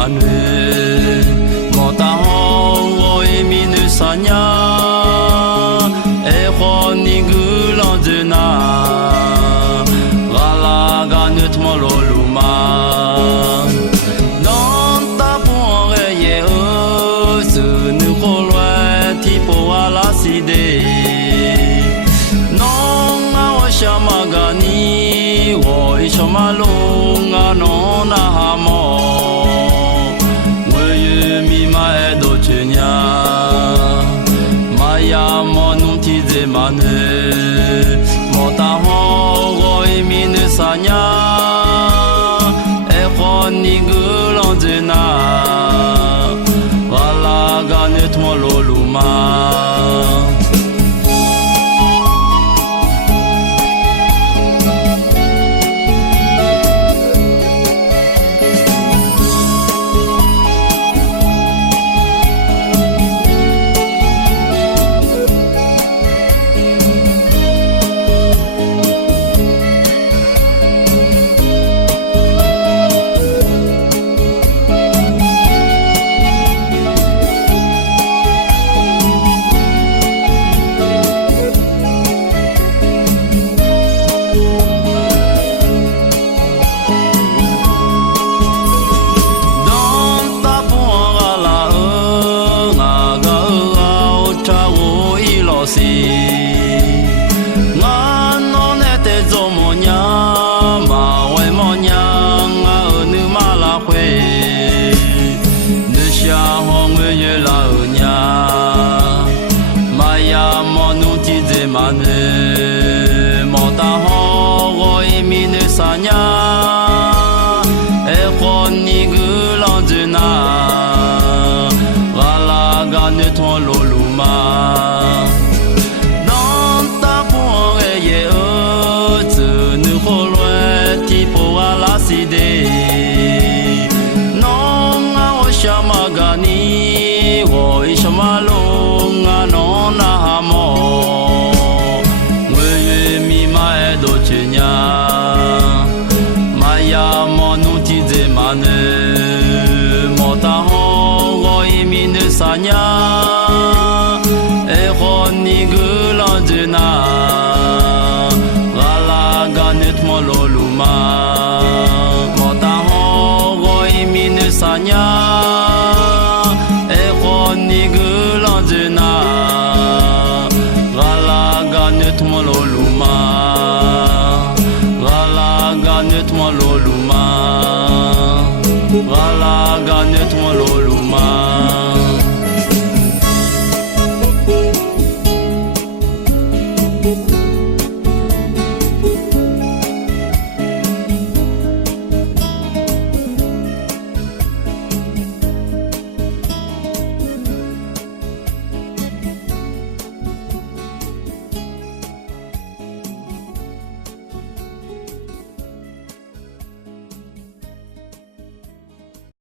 manu mota ho eminu sanya e khoni gulandena gala ganut mololuma dans ta bonre ye se nu kolwa tipo ala side non a shamagani wo ishomalunga nona hamo Maya monum tize manu mota ho eminu sanya e khoni gulandena wala ganut mololuma mota ho eminu sanya e khoni gulandena wala ganut mololuma dans ta bonre ye nu kolwa tipo ala side non a shamagani wo ishamalunga nona hamo Maya monum tize manu mota ho eminu sanya e khoni gulandena gala ganut mololuma mota ho eminu sanya e khoni gulandena gala ganut mololuma ganut mololuma wala ganut mololuma